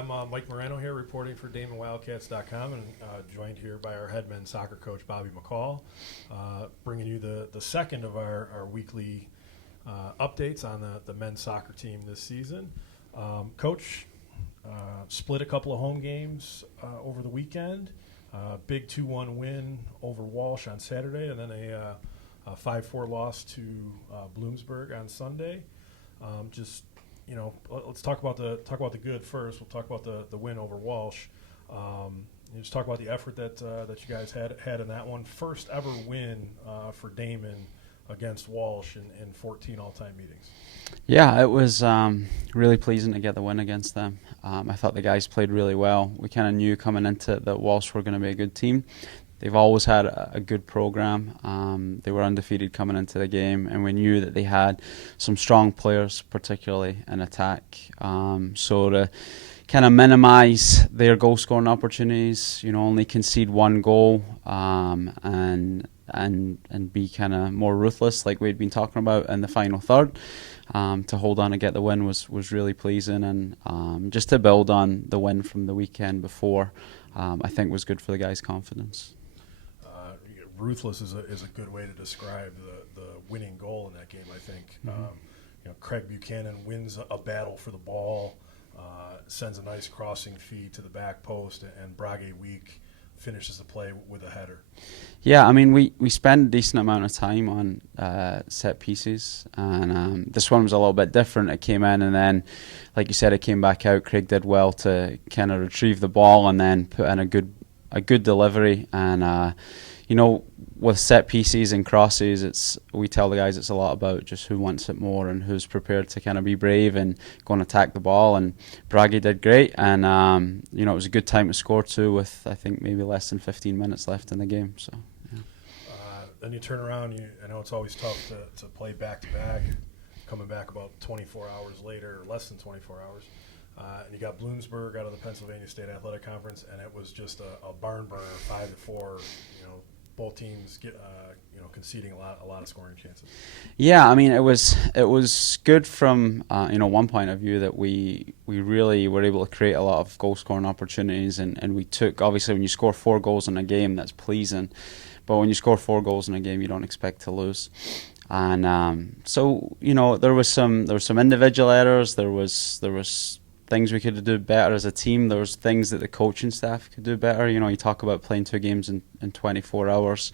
I'm Mike Moreno here reporting for DamonWildcats.com and joined here by our head men's soccer coach, Bobby McCall, bringing you the second of our weekly updates on the men's soccer team this season. Coach split a couple of home games over the weekend. Big 2-1 win over Walsh on Saturday, and then a 5-4 loss to Bloomsburg on Sunday. Let's talk about the good first. We'll talk about the win over Walsh. Just talk about the effort that you guys had in that one. First ever win for Damon against Walsh in 14 all-time meetings. Yeah, it was really pleasing to get the win against them. I thought the guys played really well. We kind of knew coming into it that Walsh were going to be a good team. They've always had a good program. They were undefeated coming into the game, and we knew that they had some strong players, particularly in attack. So to kind of minimise their goal-scoring opportunities, only concede one goal, and be kind of more ruthless, like we'd been talking about in the final third. To hold on and get the win was really pleasing, and just to build on the win from the weekend before, I think was good for the guys' confidence. Ruthless is a good way to describe the winning goal in that game, I think. Mm-hmm. Craig Buchanan wins a battle for the ball, sends a nice crossing feed to the back post, and Brage Week finishes the play with a header. Yeah, I mean, we spend a decent amount of time on set pieces, and this one was a little bit different. It came in, and then, like you said, it came back out. Craig did well to kind of retrieve the ball and then put in a good delivery, and with set pieces and crosses, we tell the guys it's a lot about just who wants it more and who's prepared to kind of be brave and go and attack the ball. And Brage did great, and it was a good time to score too, with I think maybe less than 15 minutes left in the game. So, yeah. Then you turn around. I know it's always tough to play back to back, coming back about 24 hours later, or less than 24 hours. And you got Bloomsburg out of the Pennsylvania State Athletic Conference, and it was just a barn burner, 5-4. Both teams conceding a lot of scoring chances. Yeah, I mean, it was good from one point of view that we really were able to create a lot of goal scoring opportunities, and we took, obviously when you score 4 goals in a game, that's pleasing, but when you score 4 goals in a game, you don't expect to lose. And so there was some individual errors. There was things we could do better as a team. There was things that the coaching staff could do better. You talk about playing 2 games in 24 hours.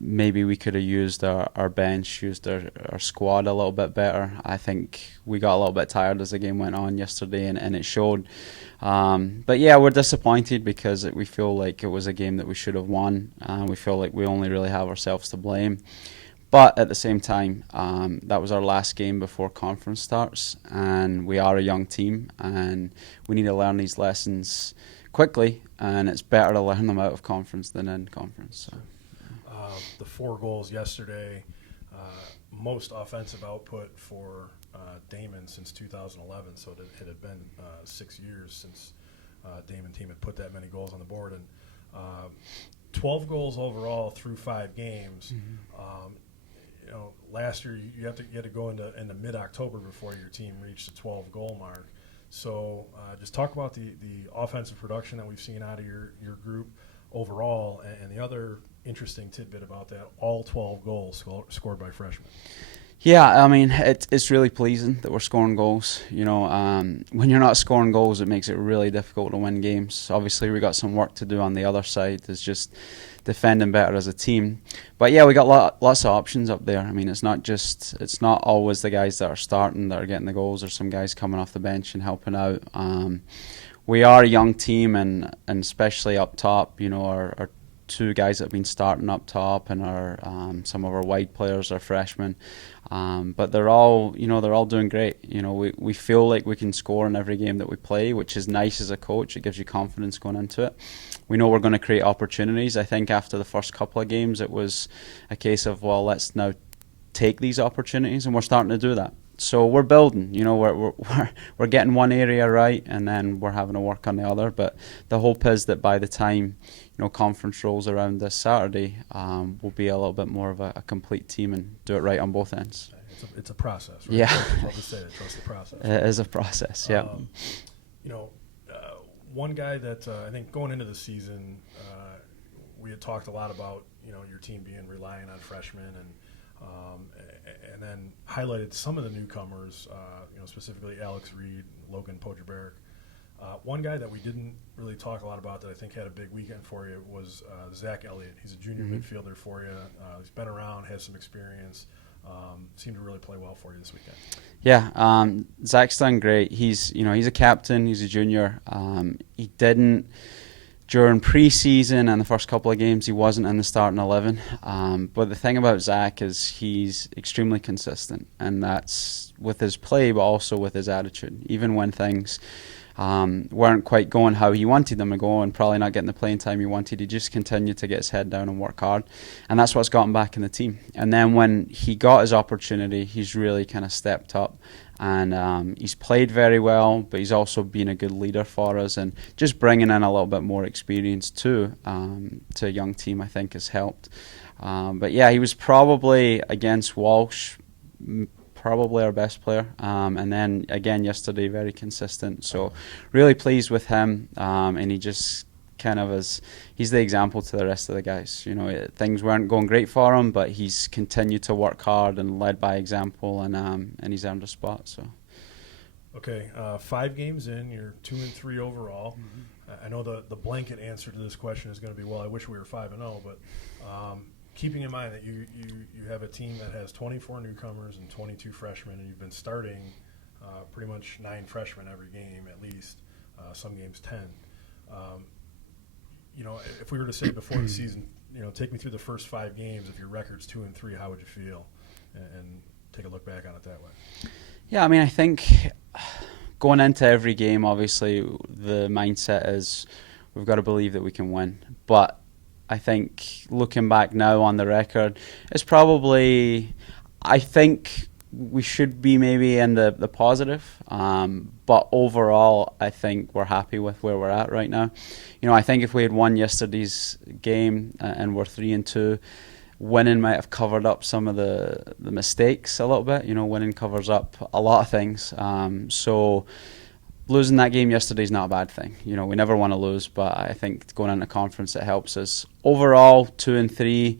Maybe we could have used our bench, used our squad a little bit better. I think we got a little bit tired as the game went on yesterday, and it showed. But yeah, we're disappointed because we feel like it was a game that we should have won. We feel like we only really have ourselves to blame. But at the same time, that was our last game before conference starts, and we are a young team, and we need to learn these lessons quickly, and it's better to learn them out of conference than in conference. So. The 4 goals yesterday, most offensive output for Damon since 2011, so it had been 6 years since Damon team had put that many goals on the board, and 12 goals overall through 5 games. Mm-hmm. Last year you had to go into mid-October before your team reached the 12-goal mark. So just talk about the offensive production that we've seen out of your group overall, and the other interesting tidbit about that, all 12 goals scored by freshmen. Yeah, I mean, it's really pleasing that we're scoring goals. When you're not scoring goals, it makes it really difficult to win games. Obviously, we got some work to do on the other side. It's just defending better as a team. But yeah, we got lots of options up there. I mean, it's not always the guys that are starting that are getting the goals. There's some guys coming off the bench and helping out. We are a young team, and especially up top, our 2 guys that have been starting up top, and some of our wide players are freshmen. But they're all doing great. We feel like we can score in every game that we play, which is nice as a coach. It gives you confidence going into it. We know we're going to create opportunities. I think after the first couple of games, it was a case of, well, let's now take these opportunities, and we're starting to do that. So we're building. We're getting one area right, and then we're having to work on the other. But the hope is that by the time conference rolls around this Saturday, we'll be a little bit more of a complete team and do it right on both ends. it's a process, right? Yeah. I'll just say that, trust the process. It is a process, yeah. You know, one guy that I think going into the season, we had talked a lot about, you know, your team being relying on freshmen and then highlighted some of the newcomers, you know, specifically Alex Reed, Logan Pojabaric. One guy that we didn't really talk a lot about that I think had a big weekend for you was Zach Elliott. He's a junior midfielder for you. He's been around, has some experience. Seemed to really play well for you this weekend. Yeah, Zach's done great. He's a captain. He's a junior. He didn't during preseason and the first couple of games. He wasn't in the starting 11. But the thing about Zach is he's extremely consistent, and that's with his play, but also with his attitude. Even when things weren't quite going how he wanted them to go and probably not getting the playing time he wanted, he just continued to get his head down and work hard, and that's what's got him back in the team. And then when he got his opportunity, he's really kind of stepped up, and he's played very well, but he's also been a good leader for us, and just bringing in a little bit more experience too to a young team I think has helped. But yeah, he was probably against Walsh probably our best player, and then again yesterday very consistent, so really pleased with him, and he just kind of he's the example to the rest of the guys. You know, things weren't going great for him, but he's continued to work hard and led by example, and he's earned a spot. So okay, 5 games in, you're 2-3 overall. I know the blanket answer to this question is going to be, well, I wish we were 5-0, but keeping in mind that you have a team that has 24 newcomers and 22 freshmen, and you've been starting pretty much 9 freshmen every game at least, some games 10. You know, if we were to say before the season, you know, take me through the first 5 games. If your record's 2-3, how would you feel? And take a look back on it that way. Yeah, I mean, I think going into every game, obviously the mindset is we've got to believe that we can win, but I think looking back now on the record, it's probably, I think we should be maybe in the positive, but overall I think we're happy with where we're at right now. You know, I think if we had won yesterday's game and we're 3-2, winning might have covered up some of the mistakes a little bit. You know, winning covers up a lot of things, so losing that game yesterday is not a bad thing. You know, we never want to lose, but I think going into conference it helps us. Overall, 2-3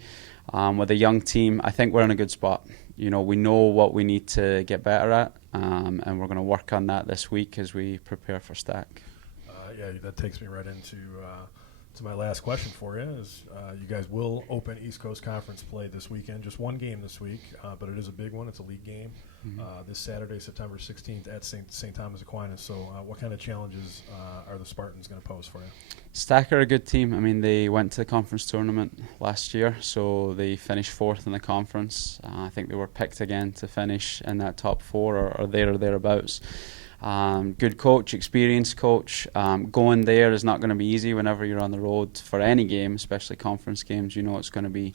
with a young team, I think we're in a good spot. You know, we know what we need to get better at, and we're going to work on that this week as we prepare for Stack. Yeah, that takes me right into to my last question for you. Is you guys will open East Coast Conference play this weekend. Just one game this week, but it is a big one. It's a league game this Saturday, September 16th at St. Thomas Aquinas. So what kind of challenges are the Spartans going to pose for you? Stack are a good team. I mean, they went to the conference tournament last year, so they finished 4th in the conference. I think they were picked again to finish in that top 4 or there or thereabouts. Good coach, experienced coach. Going there is not going to be easy whenever you're on the road for any game, especially conference games. You know it's going to be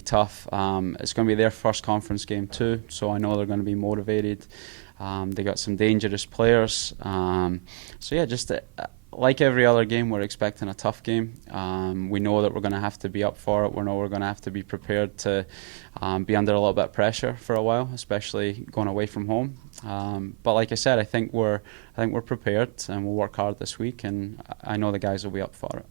tough. It's going to be their first conference game too, so I know they're going to be motivated. They got some dangerous players. So yeah, just like every other game, we're expecting a tough game. We know that we're going to have to be up for it. We know we're going to have to be prepared to be under a little bit of pressure for a while, especially going away from home. But like I said, I think we're prepared, and we'll work hard this week, and I know the guys will be up for it.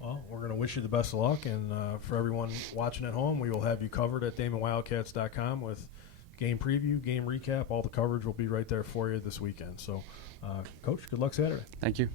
Well, we're going to wish you the best of luck, and for everyone watching at home, we will have you covered at DamonWildcats.com with game preview, game recap. All the coverage will be right there for you this weekend. So, Coach, good luck Saturday. Thank you.